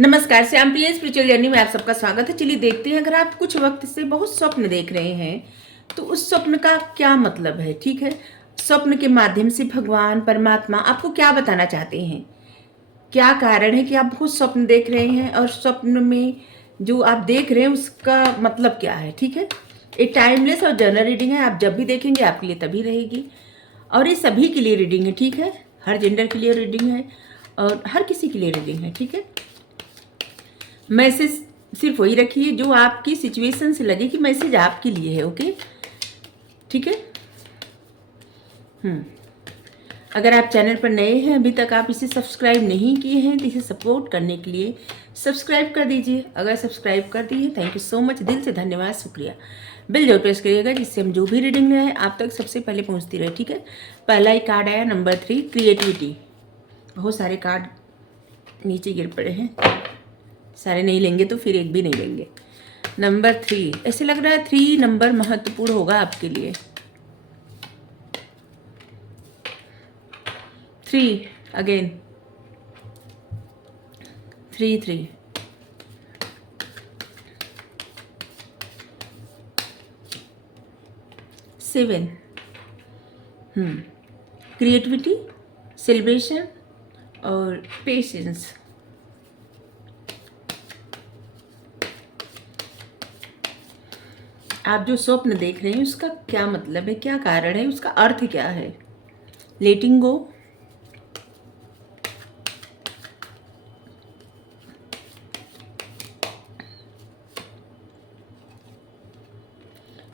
नमस्कार, श्याम प्रिय spiritual journey में आप सबका स्वागत है। चलिए देखते हैं, अगर आप कुछ वक्त से बहुत स्वप्न देख रहे हैं तो उस स्वप्न का क्या मतलब है। ठीक है, स्वप्न के माध्यम से भगवान परमात्मा आपको क्या बताना चाहते हैं, क्या कारण है कि आप बहुत स्वप्न देख रहे हैं और स्वप्न में जो आप देख रहे हैं उसका मतलब क्या है। ठीक है, ये टाइमलेस और जनरल रीडिंग है, आप जब भी देखेंगे आपके लिए तभी रहेगी और ये सभी के लिए रीडिंग है। ठीक है, हर जेंडर के लिए रीडिंग है और हर किसी के लिए रीडिंग है। ठीक है, मैसेज सिर्फ वही रखिए जो आपकी सिचुएशन से लगे कि मैसेज आपके लिए है। ओके, ठीक है। अगर आप चैनल पर नए हैं, अभी तक आप इसे सब्सक्राइब नहीं किए हैं तो इसे सपोर्ट करने के लिए सब्सक्राइब कर दीजिए। अगर सब्सक्राइब कर दिए, थैंक यू सो मच, दिल से धन्यवाद, शुक्रिया। बेल जरूर प्रेस करिएगा जिससे हम जो भी रीडिंग ले आप तक सबसे पहले पहुंचती रहे। ठीक है, पहला ही कार्ड आया नंबर 3, क्रिएटिविटी। बहुत सारे कार्ड नीचे गिर पड़े हैं, सारे नहीं लेंगे तो फिर एक भी नहीं लेंगे। नंबर 3, ऐसे लग रहा है 3 नंबर महत्वपूर्ण होगा आपके लिए। 3 अगेन, 3 7। क्रिएटिविटी, सेलिब्रेशन और पेशेंस। आप जो स्वप्न देख रहे हैं उसका क्या मतलब है, क्या कारण है, उसका अर्थ क्या है। लेटिंग गो,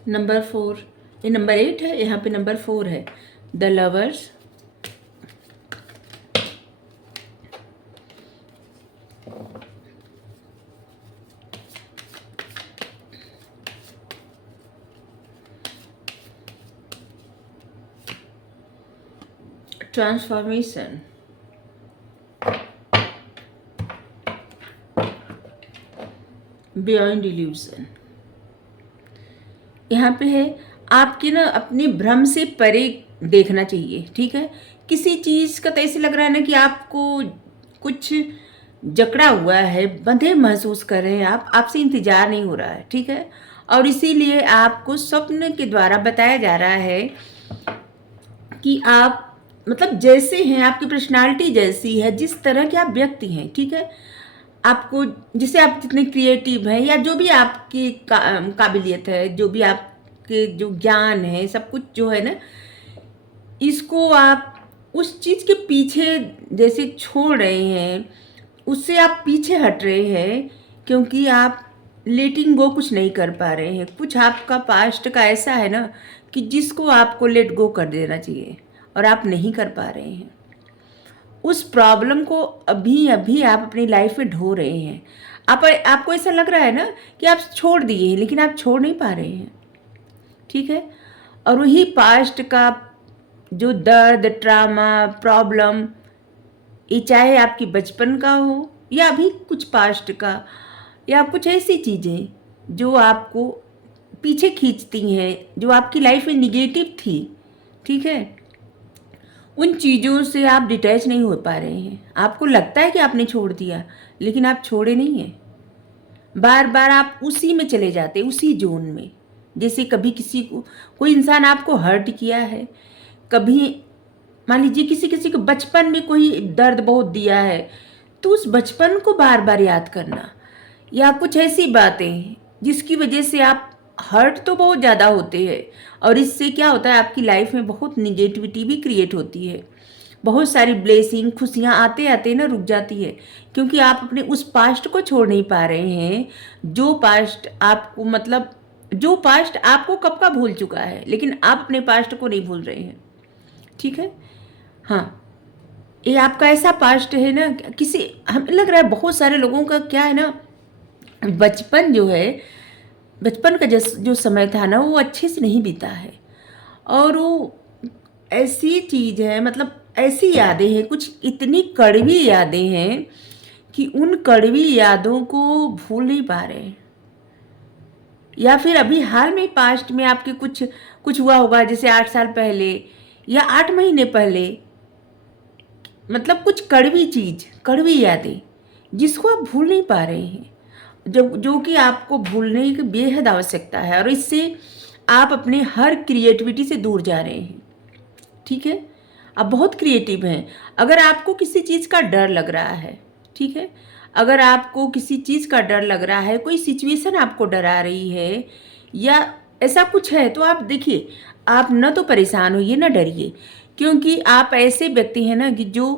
नंबर 4, ये नंबर 8 है, यहाँ पे नंबर 4 है, the lovers, transformation, beyond illusion. यहाँ पे है आपके ना अपने भ्रम से परे देखना चाहिए। ठीक है, किसी चीज़ का तो ऐसे लग रहा है ना कि आपको कुछ जकड़ा हुआ है, बंधे महसूस कर रहे हैं आप, आपसे इंतजार नहीं हो रहा है। ठीक है, और इसीलिए आपको स्वप्न के द्वारा बताया जा रहा है कि आप मतलब जैसे हैं, आपकी पर्सनालिटी जैसी है, जिस तरह के आप व्यक्ति हैं। ठीक है, आपको जैसे आप जितने क्रिएटिव हैं या जो भी आपकी काबिलियत है, जो भी आपके जो ज्ञान है, सब कुछ जो है ना, इसको आप उस चीज़ के पीछे जैसे छोड़ रहे हैं, उससे आप पीछे हट रहे हैं क्योंकि आप लेटिंग गो कुछ नहीं कर पा रहे हैं। कुछ आपका पास्ट का ऐसा है ना कि जिसको आपको लेट गो कर देना चाहिए और आप नहीं कर पा रहे हैं। उस प्रॉब्लम को अभी अभी आप अपनी लाइफ में ढो रहे हैं। आपको ऐसा लग रहा है ना कि आप छोड़ दिए हैं, लेकिन आप छोड़ नहीं पा रहे हैं। ठीक है, और वही पास्ट का जो दर्द, ट्रामा, प्रॉब्लम, ये चाहे आपकी बचपन का हो या अभी कुछ पास्ट का, या कुछ ऐसी चीज़ें जो आपको पीछे खींचती हैं, जो आपकी लाइफ में निगेटिव थी। ठीक है, उन चीज़ों से आप डिटैच नहीं हो पा रहे हैं। आपको लगता है कि आपने छोड़ दिया, लेकिन आप छोड़े नहीं हैं। बार बार आप उसी में चले जाते, उसी जोन में। जैसे कभी किसी को, कोई इंसान आपको हर्ट किया है, कभी मान लीजिए किसी किसी को बचपन में कोई दर्द बहुत दिया है, तो उस बचपन को बार बार याद करना, या कुछ ऐसी बातें जिसकी वजह से आप हर्ट तो बहुत ज़्यादा होते हैं, और इससे क्या होता है आपकी लाइफ में बहुत निगेटिविटी भी क्रिएट होती है। बहुत सारी ब्लेसिंग, खुशियाँ आते आते ना रुक जाती है, क्योंकि आप अपने उस पास्ट को छोड़ नहीं पा रहे हैं। जो पास्ट आपको मतलब जो पास्ट आपको कब का भूल चुका है, लेकिन आप अपने पास्ट को नहीं भूल रहे हैं। ठीक है, हाँ, ये आपका ऐसा पास्ट है ना, किसी हमें लग रहा है बहुत सारे लोगों का क्या है ना, बचपन जो है, बचपन का जो समय था ना, वो अच्छे से नहीं बीता है। और वो ऐसी चीज़ है, मतलब ऐसी यादें हैं, कुछ इतनी कड़वी यादें हैं कि उन कड़वी यादों को भूल नहीं पा रहे हैं। या फिर अभी हाल में पास्ट में आपके कुछ कुछ हुआ होगा, जैसे 8 साल पहले या 8 महीने पहले, मतलब कुछ कड़वी चीज़, कड़वी यादें, जिसको आप भूल नहीं पा रहे हैं, जो कि आपको भूलने की बेहद आवश्यकता है, और इससे आप अपने हर क्रिएटिविटी से दूर जा रहे हैं। ठीक है, आप बहुत क्रिएटिव हैं। अगर आपको किसी चीज़ का डर लग रहा है, ठीक है, अगर आपको किसी चीज़ का डर लग रहा है, कोई सिचुएशन आपको डरा रही है या ऐसा कुछ है, तो आप देखिए, आप न तो परेशान होइए न डरिए, क्योंकि आप ऐसे व्यक्ति हैं ना कि जो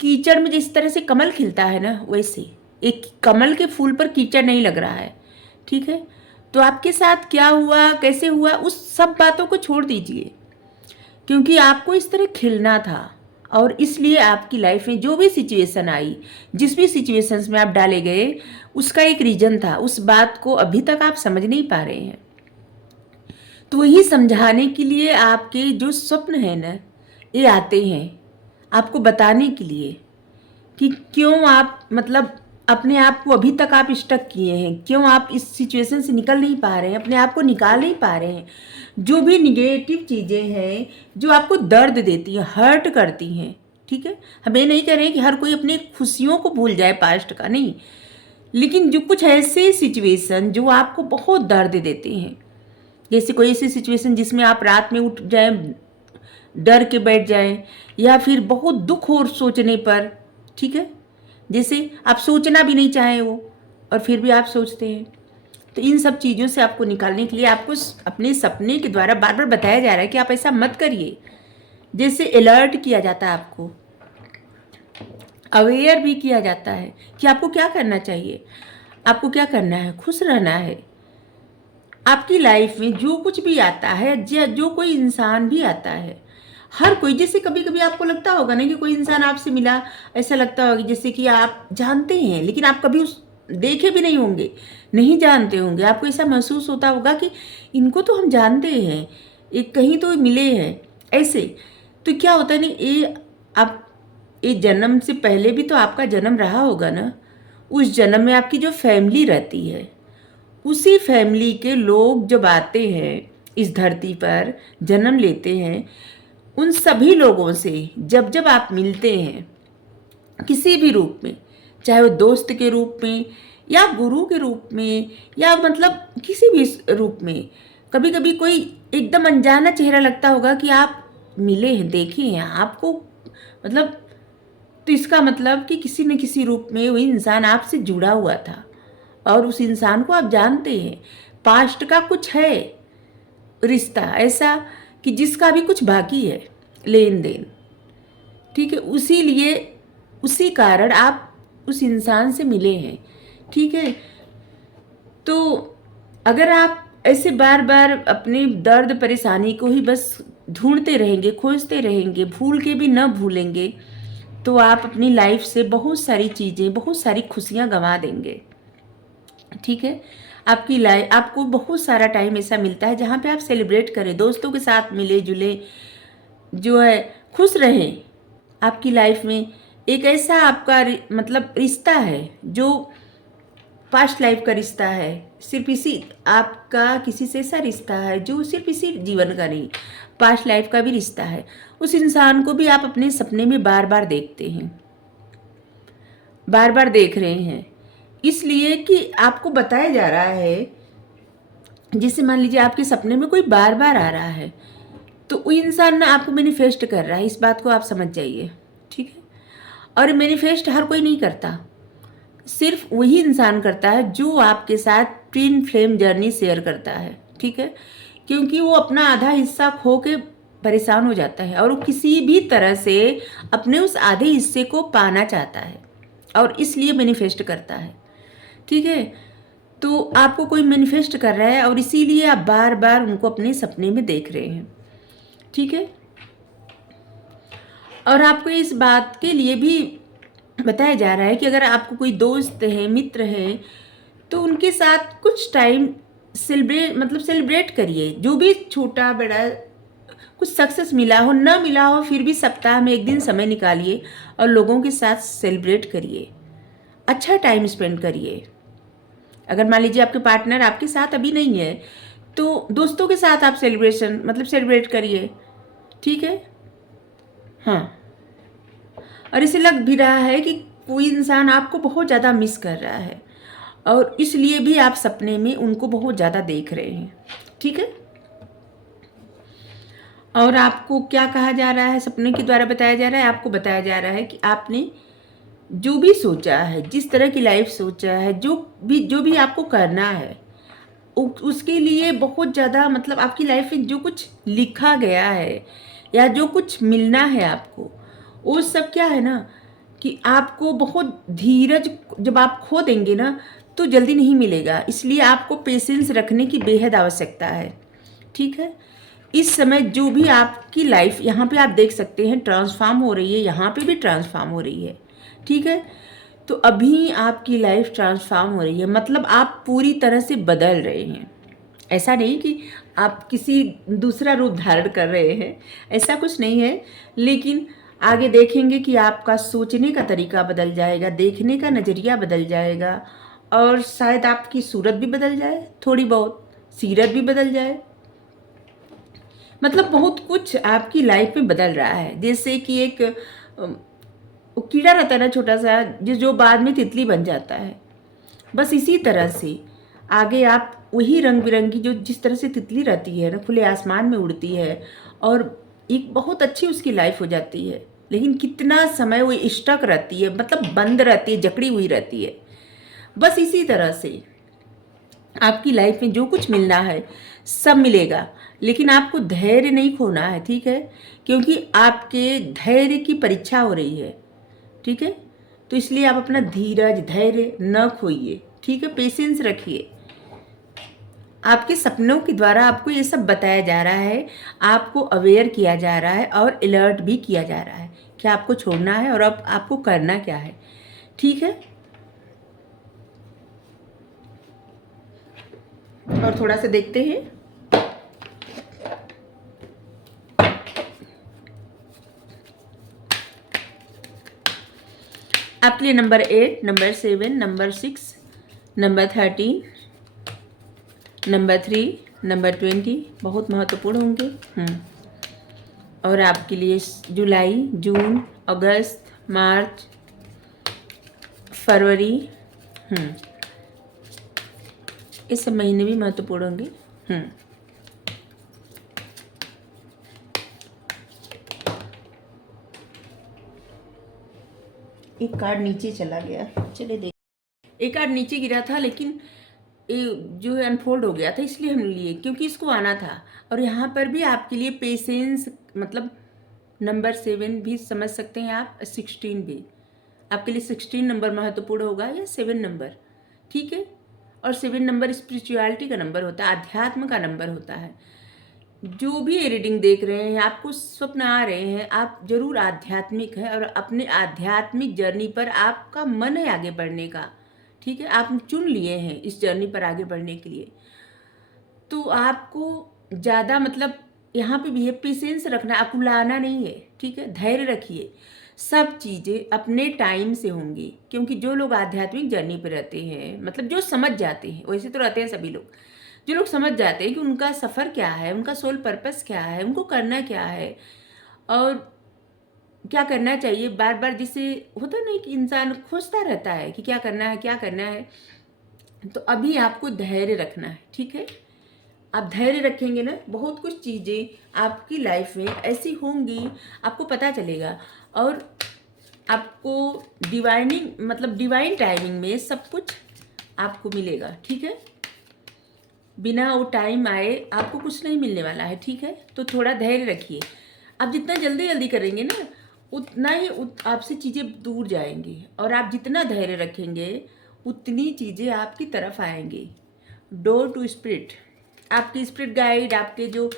कीचड़ में जिस तरह से कमल खिलता है ना, वैसे एक कमल के फूल पर कीचड़ नहीं लग रहा है। ठीक है, तो आपके साथ क्या हुआ, कैसे हुआ, उस सब बातों को छोड़ दीजिए, क्योंकि आपको इस तरह खिलना था, और इसलिए आपकी लाइफ में जो भी सिचुएशन आई, जिस भी सिचुएशंस में आप डाले गए, उसका एक रीज़न था। उस बात को अभी तक आप समझ नहीं पा रहे हैं। तो वही समझाने के लिए आपके जो स्वप्न है ना, ये आते हैं आपको बताने के लिए कि क्यों आप मतलब अपने आप को अभी तक आप स्टक किए हैं, क्यों आप इस सिचुएशन से निकल नहीं पा रहे हैं, अपने आप को निकाल नहीं पा रहे हैं। जो भी निगेटिव चीज़ें हैं जो आपको दर्द देती हैं, हर्ट करती हैं, ठीक है, हम ये नहीं कह रहे हैं कि हर कोई अपनी खुशियों को भूल जाए, पास्ट का नहीं, लेकिन जो कुछ ऐसे सिचुएशन जो आपको बहुत दर्द देते हैं, जैसे कोई ऐसी सिचुएशन जिसमें आप रात में उठ जाएं, डर के बैठ जाएं, या फिर बहुत दुख हो सोचने पर, ठीक है, जैसे आप सोचना भी नहीं चाहें वो, और फिर भी आप सोचते हैं। तो इन सब चीज़ों से आपको निकालने के लिए आपको अपने सपने के द्वारा बार बार बताया जा रहा है कि आप ऐसा मत करिए। जैसे अलर्ट किया जाता है, आपको अवेयर भी किया जाता है कि आपको क्या करना चाहिए, आपको क्या करना है, खुश रहना है। आपकी लाइफ में जो कुछ भी आता है, जो कोई इंसान भी आता है, हर कोई, जैसे कभी कभी आपको लगता होगा ना कि कोई इंसान आपसे मिला, ऐसा लगता होगा जैसे कि आप जानते हैं, लेकिन आप कभी उस देखे भी नहीं होंगे, नहीं जानते होंगे। आपको ऐसा महसूस होता होगा कि इनको तो हम जानते हैं, एक कहीं तो मिले हैं ऐसे। तो क्या होता है ना, ये आप ये जन्म से पहले भी तो आपका जन्म रहा होगा ना, उस जन्म में आपकी जो फैमिली रहती है, उसी फैमिली के लोग जब आते हैं इस धरती पर, जन्म लेते हैं, उन सभी लोगों से जब जब आप मिलते हैं किसी भी रूप में, चाहे वो दोस्त के रूप में या गुरु के रूप में या मतलब किसी भी रूप में, कभी कभी कोई एकदम अनजाना चेहरा लगता होगा कि आप मिले हैं, देखे हैं आपको, मतलब, तो इसका मतलब कि किसी न किसी रूप में वही इंसान आपसे जुड़ा हुआ था, और उस इंसान को आप जानते हैं। पास्ट का कुछ है रिश्ता ऐसा कि जिसका भी कुछ बाकी है, लेन देन, ठीक है, उसी कारण आप उस इंसान से मिले हैं। ठीक है, तो अगर आप ऐसे बार बार अपने दर्द परेशानी को ही बस ढूंढते रहेंगे, खोजते रहेंगे, भूल के भी न भूलेंगे, तो आप अपनी लाइफ से बहुत सारी चीज़ें, बहुत सारी खुशियाँ गंवा देंगे। ठीक है, आपकी लाइफ, आपको बहुत सारा टाइम ऐसा मिलता है जहाँ पे आप सेलिब्रेट करें, दोस्तों के साथ मिले जुले, जो है खुश रहें। आपकी लाइफ में एक ऐसा आपका मतलब रिश्ता है जो पास्ट लाइफ का रिश्ता है, सिर्फ इसी आपका किसी से ऐसा रिश्ता है जो सिर्फ इसी जीवन का नहीं, पास्ट लाइफ का भी रिश्ता है। उस इंसान को भी आप अपने सपने में बार बार देखते हैं, बार बार देख रहे हैं, इसलिए कि आपको बताया जा रहा है। जैसे मान लीजिए आपके सपने में कोई बार बार आ रहा है, तो वो इंसान ना आपको मैनिफेस्ट कर रहा है, इस बात को आप समझ जाइए। ठीक है, और मैनिफेस्ट हर कोई नहीं करता, सिर्फ वही इंसान करता है जो आपके साथ ट्विन फ्लेम जर्नी शेयर करता है। ठीक है, क्योंकि वो अपना आधा हिस्सा खो के परेशान हो जाता है, और वो किसी भी तरह से अपने उस आधे हिस्से को पाना चाहता है, और इसलिए मैनिफेस्ट करता है। ठीक है, तो आपको कोई मैनिफेस्ट कर रहा है, और इसीलिए आप बार बार उनको अपने सपने में देख रहे हैं। ठीक है, और आपको इस बात के लिए भी बताया जा रहा है कि अगर आपको कोई दोस्त है, मित्र है, तो उनके साथ कुछ टाइम सेलिब्रेट करिए। जो भी छोटा बड़ा कुछ सक्सेस मिला हो, ना मिला हो, फिर भी सप्ताह में एक दिन समय निकालिए और लोगों के साथ सेलिब्रेट करिए, अच्छा टाइम स्पेंड करिए। अगर मान लीजिए आपके पार्टनर आपके साथ अभी नहीं है, तो दोस्तों के साथ आप सेलिब्रेट करिए। ठीक है, हाँ, और इसे लग भी रहा है कि कोई इंसान आपको बहुत ज़्यादा मिस कर रहा है और इसलिए भी आप सपने में उनको बहुत ज़्यादा देख रहे हैं, ठीक है। और आपको क्या कहा जा रहा है, सपने के द्वारा बताया जा रहा है, आपको बताया जा रहा है कि आपने जो भी सोचा है, जिस तरह की लाइफ सोचा है, जो भी आपको करना है, उसके लिए बहुत ज़्यादा मतलब आपकी लाइफ में जो कुछ लिखा गया है या जो कुछ मिलना है आपको, वो सब क्या है ना कि आपको बहुत धीरज जब आप खो देंगे ना तो जल्दी नहीं मिलेगा, इसलिए आपको पेशेंस रखने की बेहद आवश्यकता है, ठीक है। इस समय जो भी आपकी लाइफ यहाँ पे आप देख सकते हैं ट्रांसफॉर्म हो रही है, यहाँ पे भी ट्रांसफॉर्म हो रही है, ठीक है। तो अभी आपकी लाइफ ट्रांसफॉर्म हो रही है, मतलब आप पूरी तरह से बदल रहे हैं। ऐसा नहीं कि आप किसी दूसरा रूप धारण कर रहे हैं, ऐसा कुछ नहीं है, लेकिन आगे देखेंगे कि आपका सोचने का तरीका बदल जाएगा, देखने का नज़रिया बदल जाएगा और शायद आपकी सूरत भी बदल जाए, थोड़ी बहुत सीरत भी बदल जाए, मतलब बहुत कुछ आपकी लाइफ में बदल रहा है। जैसे कि एक कीड़ा रहता है ना छोटा सा, जो बाद में तितली बन जाता है, बस इसी तरह से आगे आप वही रंग बिरंगी जो जिस तरह से तितली रहती है ना, खुले आसमान में उड़ती है और एक बहुत अच्छी उसकी लाइफ हो जाती है, लेकिन कितना समय वो स्टक रहती है, मतलब बंद रहती है, जकड़ी हुई रहती है। बस इसी तरह से आपकी लाइफ में जो कुछ मिलना है सब मिलेगा, लेकिन आपको धैर्य नहीं खोना है, ठीक है, क्योंकि आपके धैर्य की परीक्षा हो रही है, ठीक है। तो इसलिए आप अपना धीरज धैर्य न खोइए, ठीक है, पेशेंस रखिए। आपके सपनों के द्वारा आपको ये सब बताया जा रहा है, आपको अवेयर किया जा रहा है और अलर्ट भी किया जा रहा है कि आपको छोड़ना है और अब आपको करना क्या है, ठीक है। और थोड़ा सा देखते हैं। आपके लिए number 8, number 7, number 6, number 13, number 3, number 20 बहुत महत्वपूर्ण होंगे। और आपके लिए जुलाई, जून, अगस्त, मार्च, फरवरी, ये सब महीने भी महत्वपूर्ण होंगे। एक कार्ड नीचे चला गया, चले देख। एक कार्ड नीचे गिरा था, लेकिन ये जो है अनफोल्ड हो गया था, इसलिए हम लिए, क्योंकि इसको आना था। और यहाँ पर भी आपके लिए पेशेंस, मतलब नंबर 7 भी समझ सकते हैं आप, 16 भी आपके लिए 16 नंबर महत्वपूर्ण होगा, या 7 नंबर, ठीक है। और 7 नंबर स्पिरिचुअलिटी का नंबर होता है, अध्यात्म का नंबर होता है। जो भी ये रीडिंग देख रहे हैं, आपको स्वप्न आ रहे हैं, आप जरूर आध्यात्मिक हैं और अपने आध्यात्मिक जर्नी पर आपका मन है आगे बढ़ने का, ठीक है। आप चुन लिए हैं इस जर्नी पर आगे बढ़ने के लिए, तो आपको ज़्यादा मतलब यहाँ पे भी है पेशेंस रखना, अकुलाना नहीं है, ठीक है। धैर्य रखिए, सब चीज़ें अपने टाइम से होंगी, क्योंकि जो लोग आध्यात्मिक जर्नी पर रहते हैं, मतलब जो समझ जाते हैं, वैसे तो रहते हैं सभी लोग, जो लोग समझ जाते हैं कि उनका सफ़र क्या है, उनका सोल पर्पस क्या है, उनको करना क्या है और क्या करना चाहिए, बार बार जिससे होता नहीं कि इंसान खोजता रहता है कि क्या करना है, क्या करना है। तो अभी आपको धैर्य रखना है, ठीक है। आप धैर्य रखेंगे ना, बहुत कुछ चीज़ें आपकी लाइफ में ऐसी होंगी, आपको पता चलेगा और आपको डिवाइनिंग, मतलब डिवाइन टाइमिंग में सब कुछ आपको मिलेगा, ठीक है। बिना वो टाइम आए आपको कुछ नहीं मिलने वाला है, ठीक है। तो थोड़ा धैर्य रखिए, आप जितना जल्दी जल्दी करेंगे ना उतना ही आपसे चीज़ें दूर जाएंगी, और आप जितना धैर्य रखेंगे उतनी चीज़ें आपकी तरफ आएंगी। डोर टू स्पिरिट, आपकी स्पिरिट गाइड, आपके जो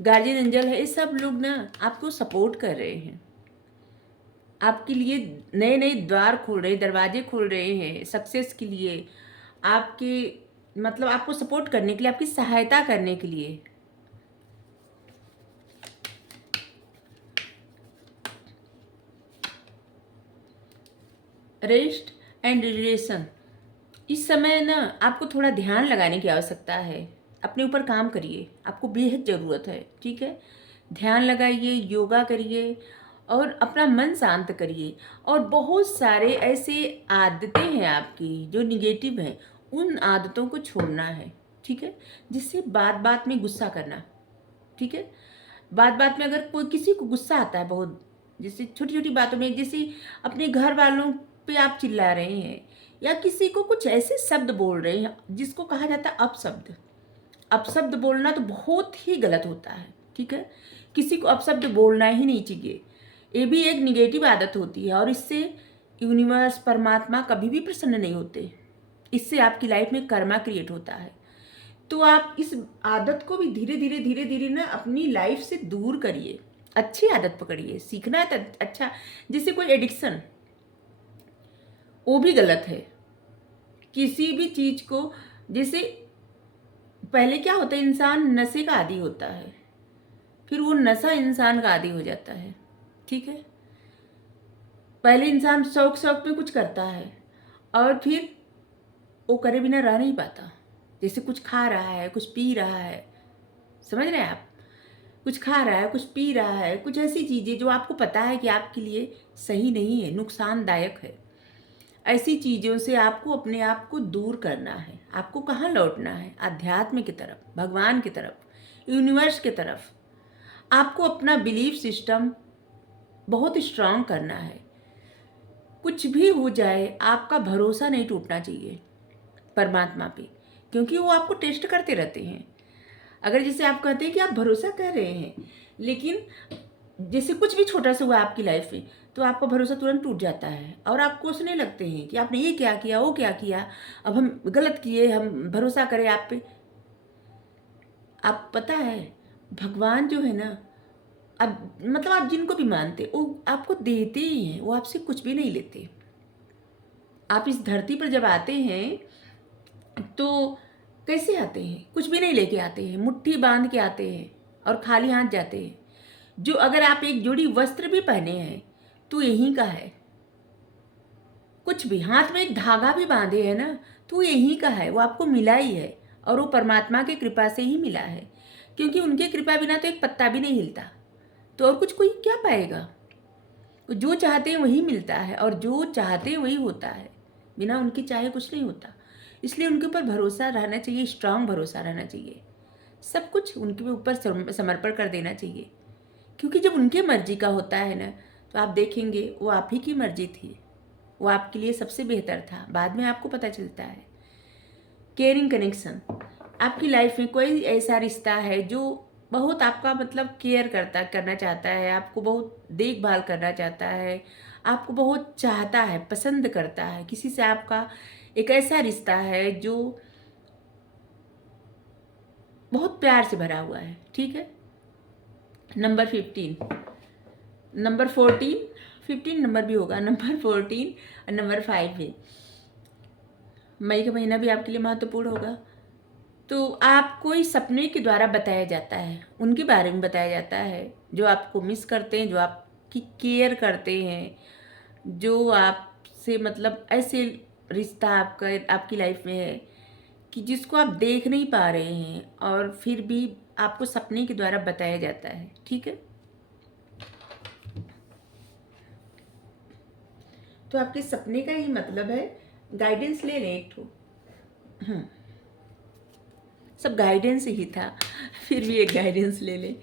गार्जियन एंजल है, ये सब लोग ना आपको सपोर्ट कर रहे हैं, आपके लिए नए नए द्वार खोल रहे हैं, दरवाजे खोल रहे हैं सक्सेस के लिए, आपके मतलब आपको सपोर्ट करने के लिए, आपकी सहायता करने के लिए। रेस्ट एंड रिलेशन, इस समय ना आपको थोड़ा ध्यान लगाने की आवश्यकता है, अपने ऊपर काम करिए, आपको बेहद ज़रूरत है, ठीक है। ध्यान लगाइए, योगा करिए और अपना मन शांत करिए। और बहुत सारे ऐसे आदतें हैं आपकी जो निगेटिव हैं, उन आदतों को छोड़ना है, ठीक है? जिससे बात बात में गुस्सा करना, ठीक है? बात बात में अगर कोई किसी को गुस्सा आता है बहुत, जैसे छोटी छोटी बातों में, जैसे अपने घर वालों पे आप चिल्ला रहे हैं या किसी को कुछ ऐसे शब्द बोल रहे हैं जिसको कहा जाता है अपशब्द। अपशब्द बोलना तो बहुत ही गलत होता है, ठीक है? किसी को अपशब्द बोलना ही नहीं चाहिए। ये भी एक निगेटिव आदत होती है और इससे यूनिवर्स, परमात्मा कभी भी प्रसन्न नहीं होते। इससे आपकी लाइफ में कर्मा क्रिएट होता है। तो आप इस आदत को भी धीरे धीरे धीरे धीरे ना अपनी लाइफ से दूर करिए। अच्छी आदत पकड़िए। सीखना है तो अच्छा, जैसे कोई एडिक्शन, वो भी गलत है। किसी भी चीज को, जैसे पहले क्या होता है, इंसान नशे का आदी होता है, फिर वो नशा इंसान का आदी हो जाता है, ठीक है? पहले इंसान शौक शौक में कुछ करता है और फिर वो करे बिना रह नहीं पाता। जैसे कुछ खा रहा है, कुछ पी रहा है, समझ रहे हैं आप? कुछ खा रहा है, कुछ पी रहा है, कुछ ऐसी चीज़ें जो आपको पता है कि आपके लिए सही नहीं है, नुकसानदायक है। ऐसी चीज़ों से आपको अपने आप को दूर करना है। आपको कहाँ लौटना है? अध्यात्म की तरफ, भगवान की तरफ, यूनिवर्स की तरफ। आपको अपना बिलीफ सिस्टम बहुत स्ट्रांग करना है। कुछ भी हो जाए, आपका भरोसा नहीं टूटना चाहिए परमात्मा पे, क्योंकि वो आपको टेस्ट करते रहते हैं। अगर जैसे आप कहते हैं कि आप भरोसा कर रहे हैं, लेकिन जैसे कुछ भी छोटा सा हुआ आपकी लाइफ में, तो आपका भरोसा तुरंत टूट जाता है और आप कोसने लगते हैं कि आपने ये क्या किया, वो क्या किया, अब हम गलत किए, हम भरोसा करें आप पे। आप पता है, भगवान जो है ना, अब मतलब आप जिनको भी मानते वो आपको देते ही हैं, वो आपसे कुछ भी नहीं लेते। आप इस धरती पर जब आते हैं तो कैसे आते हैं? कुछ भी नहीं लेके आते हैं, मुट्ठी बांध के आते हैं और खाली हाथ जाते हैं। जो अगर आप एक जोड़ी वस्त्र भी पहने हैं तो यहीं का है। कुछ भी, हाथ में एक धागा भी बांधे है ना, तो यहीं का है, वो आपको मिला ही है और वो परमात्मा की कृपा से ही मिला है। क्योंकि उनके कृपा बिना तो एक पत्ता भी नहीं हिलता, तो और कुछ कोई क्या पाएगा? जो चाहते हैं वही मिलता है और जो चाहते हैं वही होता है। बिना उनके चाहे कुछ नहीं होता। इसलिए उनके ऊपर भरोसा रहना चाहिए, स्ट्रांग भरोसा रहना चाहिए। सब कुछ उनके ऊपर समर्पण कर देना चाहिए, क्योंकि जब उनके मर्जी का होता है ना, तो आप देखेंगे वो आप ही की मर्जी थी, वो आपके लिए सबसे बेहतर था। बाद में आपको पता चलता है। केयरिंग कनेक्शन, आपकी लाइफ में कोई ऐसा रिश्ता है जो बहुत आपका मतलब केयर करना चाहता है, आपको बहुत देखभाल करना चाहता है, आपको बहुत चाहता है, पसंद करता है। किसी से आपका एक ऐसा रिश्ता है जो बहुत प्यार से भरा हुआ है, ठीक है? नंबर 15, नंबर 14, 15 नंबर भी होगा, नंबर 14 और नंबर 5 है। मई का महीना भी आपके लिए महत्वपूर्ण होगा। तो आपको इस सपने के द्वारा बताया जाता है, उनके बारे में बताया जाता है जो आपको मिस करते हैं, जो आपकी केयर करते हैं, जो आपसे मतलब ऐसे रिश्ता आपका आपकी लाइफ में है कि जिसको आप देख नहीं पा रहे हैं और फिर भी आपको सपने के द्वारा बताया जाता है, ठीक है? तो आपके सपने का ही मतलब है गाइडेंस ले लें एक ठो। सब गाइडेंस ही था, फिर भी एक गाइडेंस ले लें।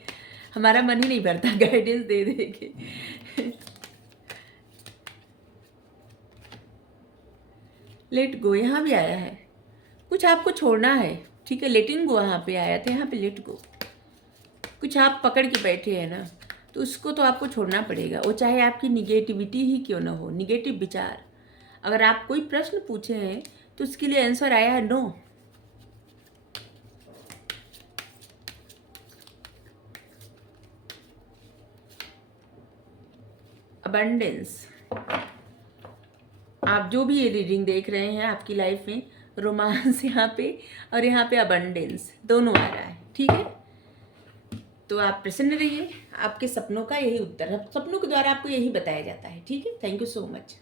हमारा मन ही नहीं भरता गाइडेंस दे दे के। लेट गो यहाँ भी आया है, कुछ आपको छोड़ना है, ठीक है? लेटिंग गो यहाँ पे आया था, यहाँ पे लेट गो। कुछ आप पकड़ के बैठे हैं ना, तो उसको तो आपको छोड़ना पड़ेगा। वो चाहे आपकी निगेटिविटी ही क्यों ना हो, निगेटिव विचार। अगर आप कोई प्रश्न पूछे हैं तो उसके लिए आंसर आया है नो। अबंडेंस, आप जो भी ये रीडिंग देख रहे हैं आपकी लाइफ में रोमांस यहाँ पे और यहाँ पे अबंडेंस दोनों आ रहा है, ठीक है? तो आप प्रसन्न रहिए, आपके सपनों का यही उत्तर है, सपनों के द्वारा आपको यही बताया जाता है, ठीक है? Thank you so much.